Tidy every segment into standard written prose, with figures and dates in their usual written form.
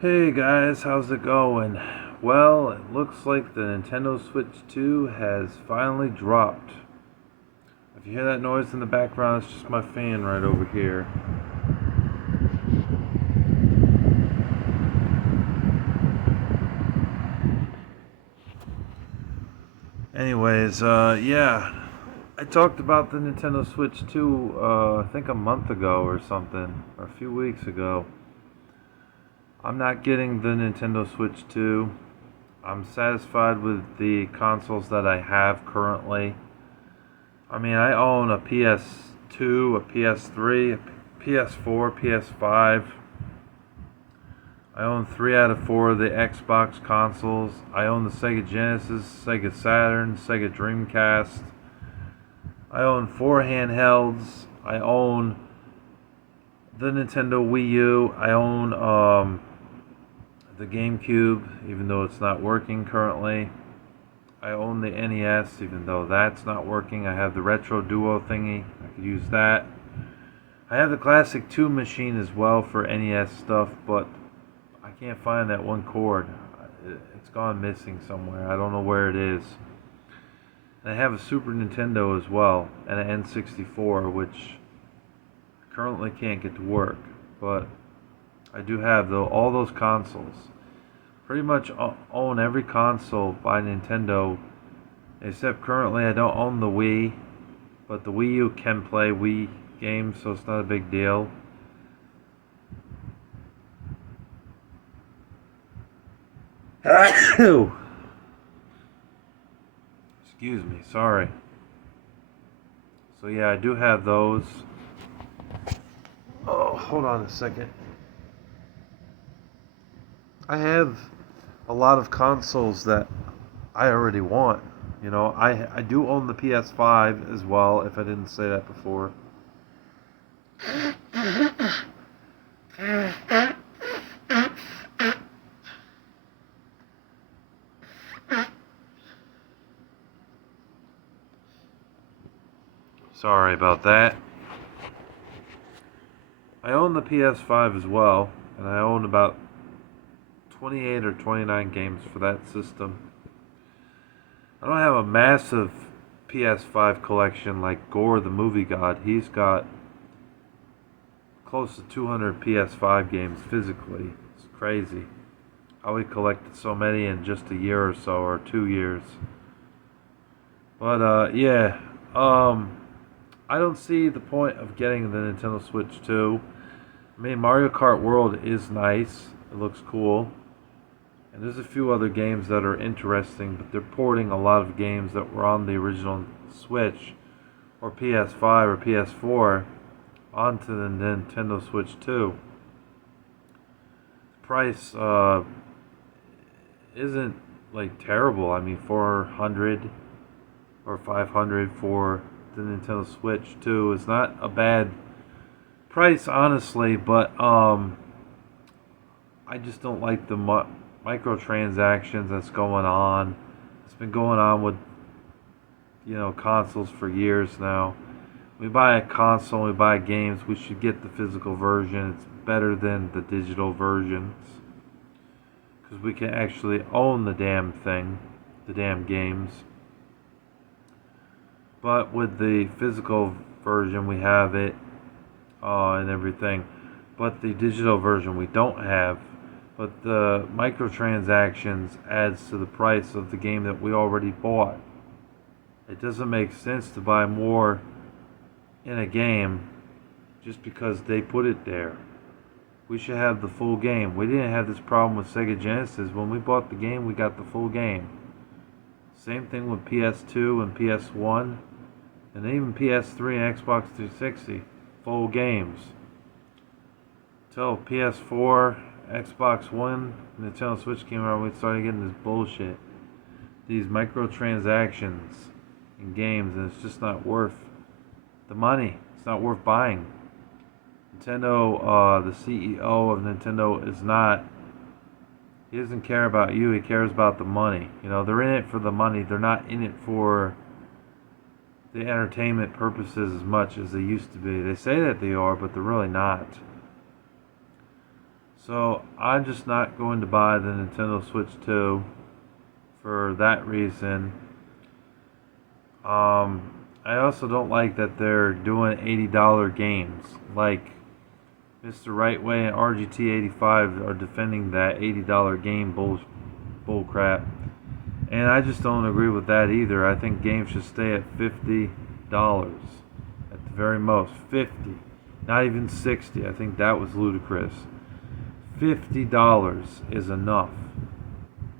Hey guys, how's it going? Well, it looks like the Nintendo Switch 2 has finally dropped. If you hear that noise in the background, it's just my fan right over here. Anyways, yeah, I talked about the Nintendo Switch 2, I think a month ago or something, or a few weeks ago. I'm not getting the Nintendo Switch 2. I'm satisfied with the consoles that I have currently. I mean, I own a PS2, a PS3, a PS4, PS5. I own 3 out of 4 of the Xbox consoles. I own the Sega Genesis, Sega Saturn, Sega Dreamcast. I own 4 handhelds. I own the Nintendo Wii U. I own the GameCube, even though it's not working currently. I own the NES, even though that's not working. I have the Retro Duo thingy. I could use that. I have the Classic 2 machine as well for NES stuff, but I can't find that one cord. It's gone missing somewhere. I don't know where it is. And I have a Super Nintendo as well, and an N64, which I currently can't get to work. But I do have all those consoles. Pretty much own every console by Nintendo, except currently I don't own the Wii. But the Wii U can play Wii games, so it's not a big deal. Excuse me, sorry. So yeah, I do have those. Oh, hold on a second. I have a lot of consoles that I already want. I do own the PS5 as well, if I didn't say that before. Sorry about that. I own the PS5 as well, and I own about 28 or 29 games for that system. I don't have a massive PS5 collection like Gore the Movie God. He's got close to 200 PS5 games physically. It's crazy how he collected so many in just a year or so, or 2 years. But yeah, I don't see the point of getting the Nintendo Switch 2. I mean, Mario Kart World is nice. It looks cool. And there's a few other games that are interesting, but they're porting a lot of games that were on the original Switch or PS5 or PS4 onto the Nintendo Switch 2. The price isn't like terrible. I mean, 400 or 500 for the Nintendo Switch 2 is not a bad price, honestly, but I just don't like the microtransactions that's going on. It's been going on with consoles for years now. We buy a console, we buy games, we should get the physical version. It's better than the digital versions because we can actually own the damn thing, the damn games. But with the physical version, we have it and everything. But the digital version, we don't have. But the microtransactions adds to the price of the game that we already bought. It doesn't make sense to buy more in a game just because they put it there. We should have the full game. We didn't have this problem with Sega Genesis. When we bought the game, we got the full game. Same thing with PS2 and PS1, and even PS3 and Xbox 360. Full games. Till PS4, Xbox One, Nintendo Switch came out, we started getting this bullshit. These microtransactions in games, and it's just not worth the money. It's not worth buying. Nintendo, the CEO of Nintendo is not. He doesn't care about you. He cares about the money. They're in it for the money. They're not in it for the entertainment purposes as much as they used to be. They say that they are, but they're really not. So I'm just not going to buy the Nintendo Switch 2 for that reason. I also don't like that they're doing $80 games. Like Mr. Rightway and RGT85 are defending that $80 game bull crap. And I just don't agree with that either. I think games should stay at $50 at the very most. 50, not even 60. I think that was ludicrous. $50 is enough.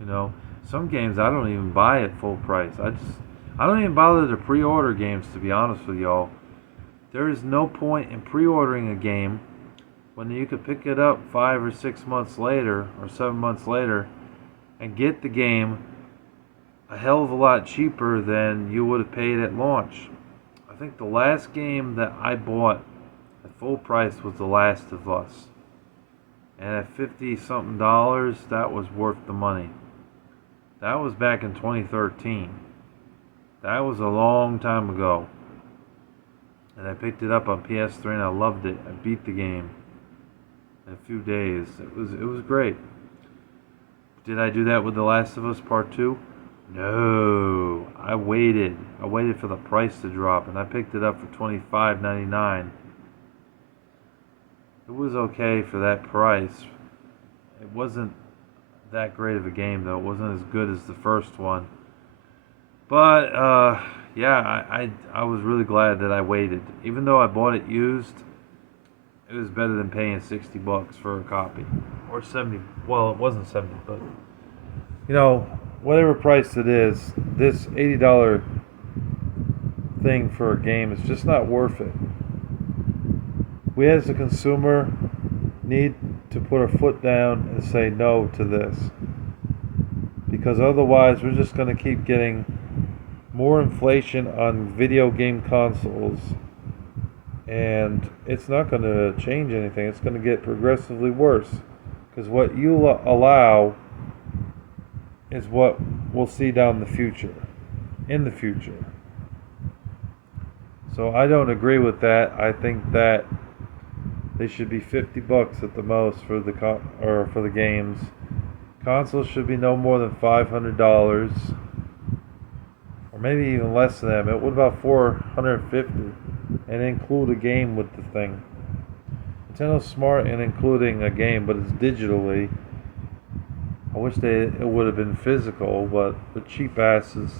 You know, some games I don't even buy at full price. I don't even bother to pre-order games, to be honest with y'all. There is no point in pre-ordering a game when you could pick it up 5 or 6 months later or 7 months later and get the game a hell of a lot cheaper than you would have paid at launch. I think the last game that I bought at full price was The Last of Us. And at 50 something dollars, that was worth the money. That was back in 2013. That was a long time ago. And I picked it up on PS3 and I loved it. I beat the game in a few days. It was great. Did I do that with The Last of Us Part 2? No. I waited. I waited for the price to drop and I picked it up for $25.99. It was okay for that price. It wasn't that great of a game though. It wasn't as good as the first one. But yeah, I was really glad that I waited. Even though I bought it used, it was better than paying $60 for a copy. Or 70. Well, it wasn't 70, but you know, whatever price it is, this $80 thing for a game is just not worth it. We as a consumer need to put our foot down and say no to this. Because otherwise we're just going to keep getting more inflation on video game consoles. And it's not going to change anything. It's going to get progressively worse. Because what you allow is what we'll see down the future. In the future. So I don't agree with that. I think that they should be $50 at the most for the games. Consoles should be no more than $500, or maybe even less than that. What about $450, and include a game with the thing? Nintendo's smart in including a game, but it's digitally. I wish it would have been physical, but the cheap asses.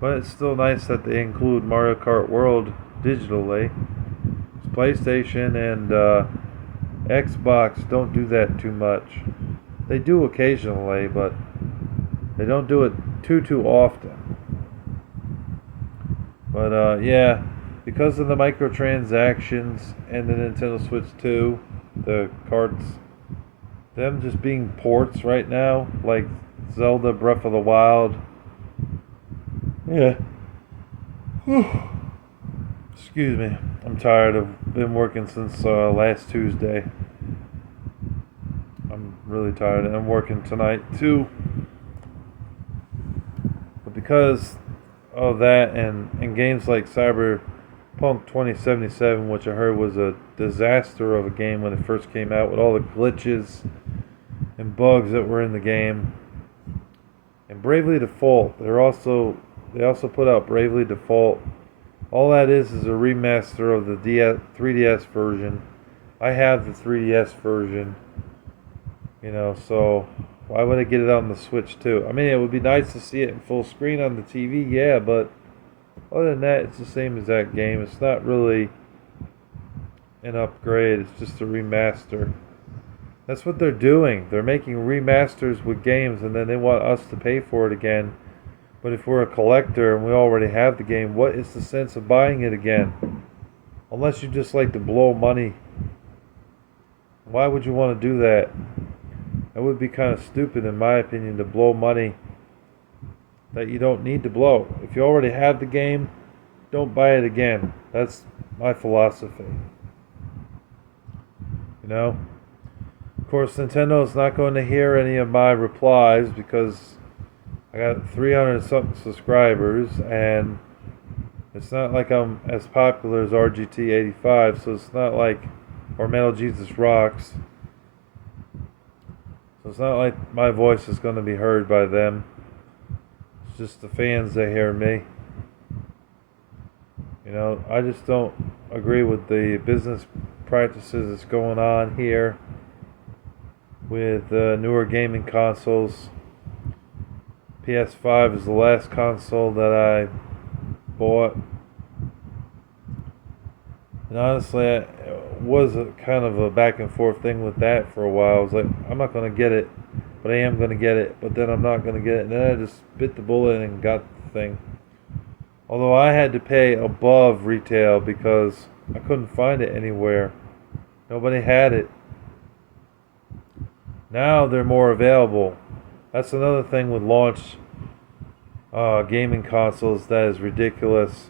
But it's still nice that they include Mario Kart World digitally. PlayStation and Xbox don't do that too much. They do occasionally, but they don't do it too often. But yeah, because of the microtransactions and the Nintendo Switch 2, the carts, them just being ports right now, like Zelda Breath of the Wild. Yeah. Excuse me. I'm tired. I've been working since last Tuesday. I'm really tired. And I'm working tonight too. But because of that and games like Cyberpunk 2077, which I heard was a disaster of a game when it first came out, with all the glitches and bugs that were in the game. And Bravely Default. They also put out Bravely Default. All that is a remaster of the 3DS version. I have the 3DS version, you know, so why would I get it on the Switch too? I mean, it would be nice to see it in full screen on the TV, yeah, but other than that, it's the same as that game. It's not really an upgrade, it's just a remaster. That's what they're doing. They're making remasters with games, and then they want us to pay for it again. But if we're a collector and we already have the game, what is the sense of buying it again? Unless you just like to blow money. Why would you want to do that? It would be kind of stupid, in my opinion, to blow money that you don't need to blow. If you already have the game, don't buy it again. That's my philosophy. You know? Of course, Nintendo is not going to hear any of my replies because I got 300 something subscribers, and it's not like I'm as popular as RGT85, so it's not like, or Metal Jesus Rocks. So it's not like my voice is going to be heard by them. It's just the fans that hear me. I just don't agree with the business practices that's going on here with newer gaming consoles. PS5 is the last console that I bought. And honestly, it was a kind of a back and forth thing with that for a while. I was like, I'm not going to get it, but I am going to get it, but then I'm not going to get it. And then I just bit the bullet and got the thing. Although I had to pay above retail because I couldn't find it anywhere. Nobody had it. Now they're more available. That's another thing with launch gaming consoles that is ridiculous.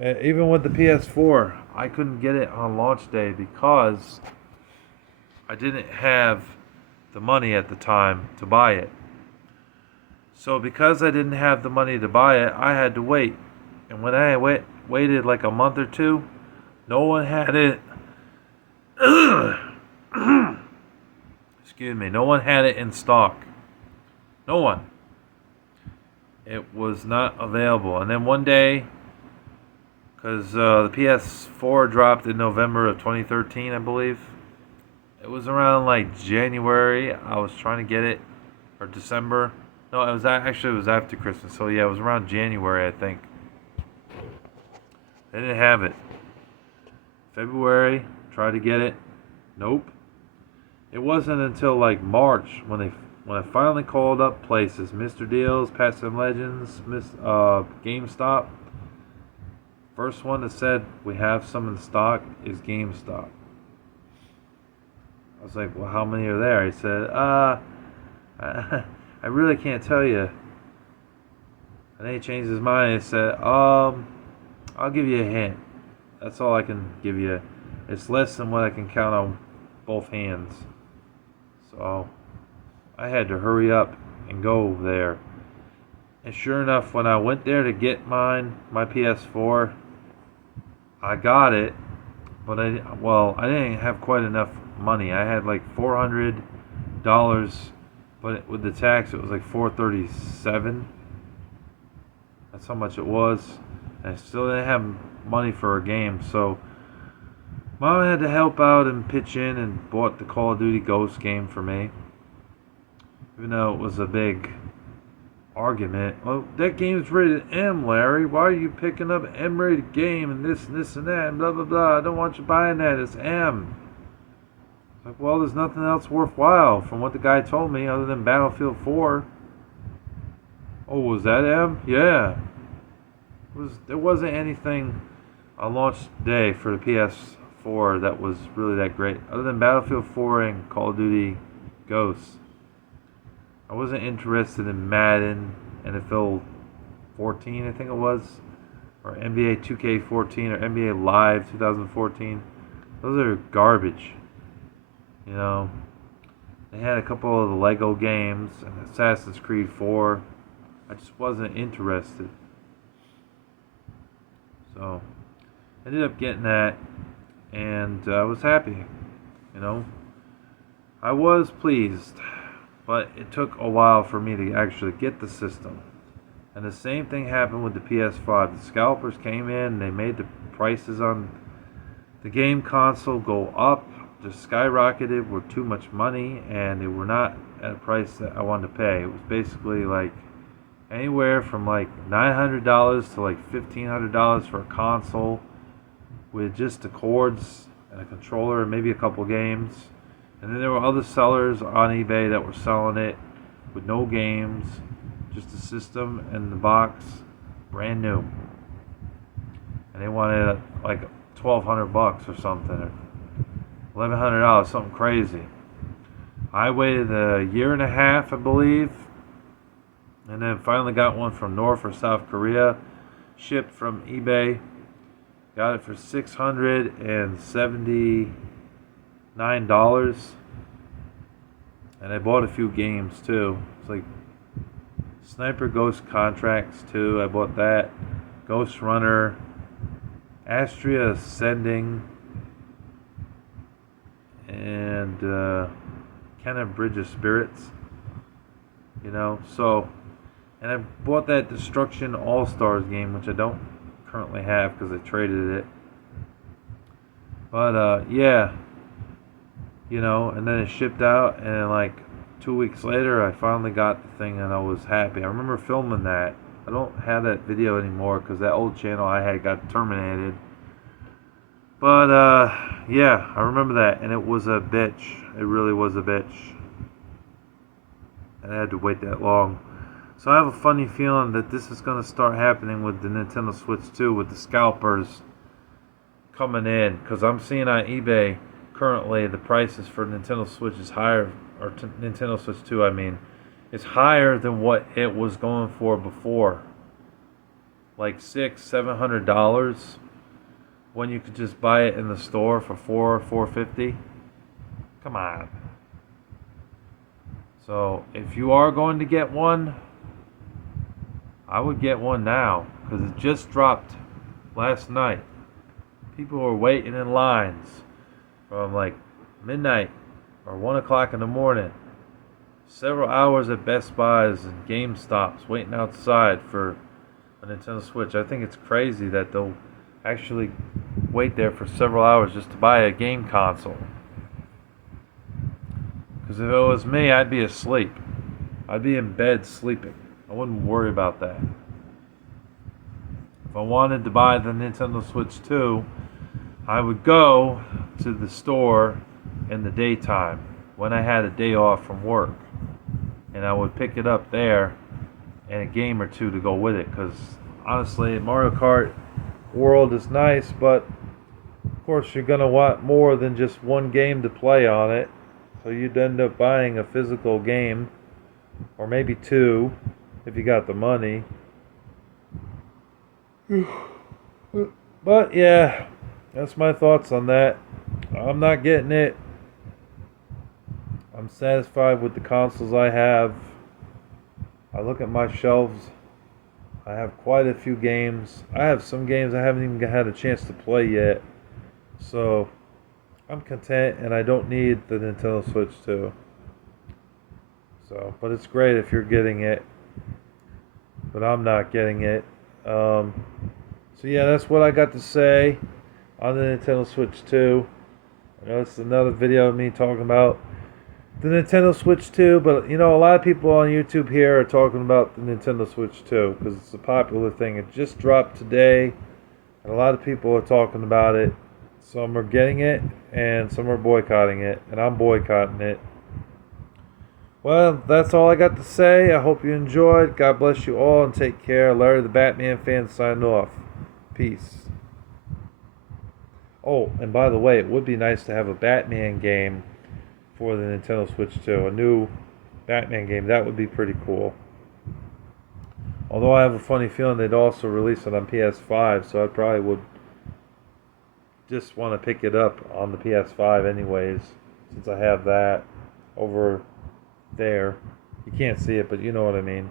Even with the PS4, I couldn't get it on launch day because I didn't have the money at the time to buy it. So because I didn't have the money to buy it, I had to wait. And when I waited like a month or two, no one had it. Excuse me. No one had it in stock. No one. It was not available. And then one day, because the PS4 dropped in November of 2013, I believe. It was around like January. I was trying to get it, or December. No, it was after Christmas. So yeah, it was around January, I think. They didn't have it. February, tried to get it. Nope. It wasn't until like March when I finally called up places, Mr. Deals, Passive Legends, GameStop. First one that said we have some in stock is GameStop. I was like, well, how many are there? He said, I really can't tell you. And then he changed his mind and said, I'll give you a hint. That's all I can give you. It's less than what I can count on both hands. So I had to hurry up and go there. And sure enough, when I went there to get my PS4, I got it, but I didn't have quite enough money. I had like $400, but with the tax, it was like $437. That's how much it was. And I still didn't have money for a game, so Mom had to help out and pitch in and bought the Call of Duty Ghost game for me. Even though it was a big argument. Well, that game's rated M, Larry. Why are you picking up an M-rated game and this and that and blah blah blah? I don't want you buying that. It's M. Like, well, there's nothing else worthwhile from what the guy told me other than Battlefield 4. Oh, was that M? Yeah. There wasn't anything on launch day for the PS4 that was really that great other than Battlefield 4 and Call of Duty Ghosts. I wasn't interested in Madden, NFL 14, I think it was, or NBA 2K14, or NBA Live 2014. Those are garbage. They had a couple of the Lego games and Assassin's Creed 4. I just wasn't interested. So, I ended up getting that, and I was happy. I was pleased. But it took a while for me to actually get the system. And the same thing happened with the PS5. The scalpers came in and they made the prices on the game console go up. Just skyrocketed with too much money, and they were not at a price that I wanted to pay. It was basically like anywhere from like $900 to like $1,500 for a console with just the cords and a controller and maybe a couple games. And then there were other sellers on eBay that were selling it with no games, just the system and the box, brand new. And they wanted like $1,200 or something, or $1,100, something crazy. I waited a year and a half, I believe, and then finally got one from North or South Korea, shipped from eBay. Got it for $679. And I bought a few games too. It's like Sniper Ghost Contracts 2, I bought that. Ghost Runner, Astria Ascending, and Kenna Bridge of Spirits. you know. So, and I bought that Destruction All Stars game, which I don't currently have because I traded it. But yeah, you know, and then it shipped out, and like 2 weeks later, I finally got the thing, and I was happy. I remember filming that. I don't have that video anymore because that old channel I had got terminated. But yeah, I remember that, and it was a bitch. It really was a bitch. And I had to wait that long. So I have a funny feeling that this is going to start happening with the Nintendo Switch 2 with the scalpers coming in, because I'm seeing on eBay currently the prices for Nintendo Switch is higher, or Nintendo Switch 2 I mean, is higher than what it was going for before. Like $600-700 when you could just buy it in the store for $450. Come on. So if you are going to get one, I would get one now because it just dropped last night. People were waiting in lines from like midnight or 1 o'clock in the morning. Several hours at Best Buys and GameStops waiting outside for a Nintendo Switch. I think it's crazy that they'll actually wait there for several hours just to buy a game console. Because if it was me, I'd be asleep. I'd be in bed sleeping. I wouldn't worry about that. If I wanted to buy the Nintendo Switch 2, I would go to the store in the daytime when I had a day off from work. And I would pick it up there and a game or two to go with it. Because honestly, Mario Kart World is nice, but of course you're going to want more than just one game to play on it. So you'd end up buying a physical game, or maybe two, if you got the money. But yeah, that's my thoughts on that. I'm not getting it. I'm satisfied with the consoles I have. I look at my shelves. I have quite a few games. I have some games I haven't even had a chance to play yet. So I'm content, and I don't need the Nintendo Switch 2. So, but it's great if you're getting it. But I'm not getting it. So yeah, that's what I got to say on the Nintendo Switch 2. I know it's another video of me talking about the Nintendo Switch 2, but you know, a lot of people on YouTube here are talking about the Nintendo Switch 2 because it's a popular thing. It just dropped today, and a lot of people are talking about it. Some are getting it, and some are boycotting it, and I'm boycotting it. Well, that's all I got to say. I hope you enjoyed. God bless you all, and take care. Larry the Batman fan signed off. Peace. Oh, and by the way, it would be nice to have a Batman game for the Nintendo Switch 2. A new Batman game. That would be pretty cool. Although I have a funny feeling they'd also release it on PS5, so I probably would just want to pick it up on the PS5 anyways, since I have that over there. You can't see it, but you know what I mean.